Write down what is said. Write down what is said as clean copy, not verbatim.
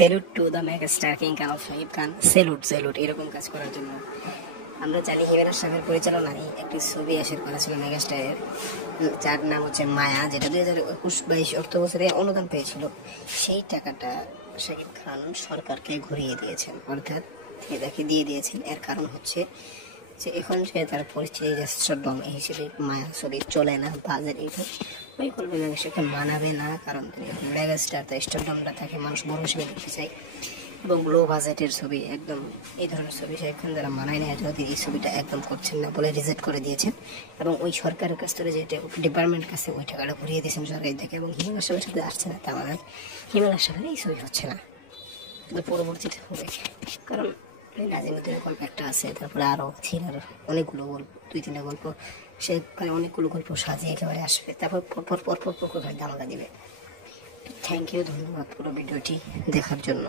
Salute to the megastar king Khan of Shahid Khan, salute salute এরকম কাজ করার জন্য। আমরা জানি হিমেল আশরাফের পরিচালনায় একটি ছবি এসের করা ছিল মেগাস্টারের, যার নাম হচ্ছে মায়া, যেটা 2021-22 অর্থ বছরে অনুদান পেয়েছিল। সেই টাকাটা শাহিদ খান সরকারকে ঘুরিয়ে দিয়েছেন, অর্থাৎ তাকে দিয়ে দিয়েছেন। এর কারণ হচ্ছে যে এখন সে তার পরিস্থিতি যে স্ট্রং, এই হিসেবে মায়া ছবি চলে না, বাজার এইটা ওই করবে মেগাস্টারকে মানাবে না, কারণ তিনি মেগাস্টার, তার স্ট্রংটা তাকে মানুষ বড় হিসেবে দেখতে চায় এবং লো বাজেটের ছবি একদম এই ধরনের ছবি এখন যারা মানায় না, যদি এই ছবিটা একদম করছেন না বলে রিজেক্ট করে দিয়েছেন এবং ওই সরকারের কাছ থেকে যেটা ডিপার্টমেন্ট কাছে ওই টাকাটা ঘুরিয়ে দিয়েছেন সরকারি থেকে, এবং হিমেল আশরাফের সাথে আসছে না। তা মানে হিমেল আশরাফের এই ছবি হচ্ছে না, কিন্তু পরবর্তীতে হবে, কারণ নাজিমুদ্দিনের গল্প একটা আছে, তারপরে আরও থ্রিলার অনেকগুলো গল্প, 2-3টা গল্প, সেখানে অনেকগুলো গল্প সাজিয়ে একেবারে আসবে, তারপর পরপর পরপর পরপর ধামাকা দিবে। থ্যাংক ইউ, ধন্যবাদ পুরো ভিডিওটি দেখার জন্য।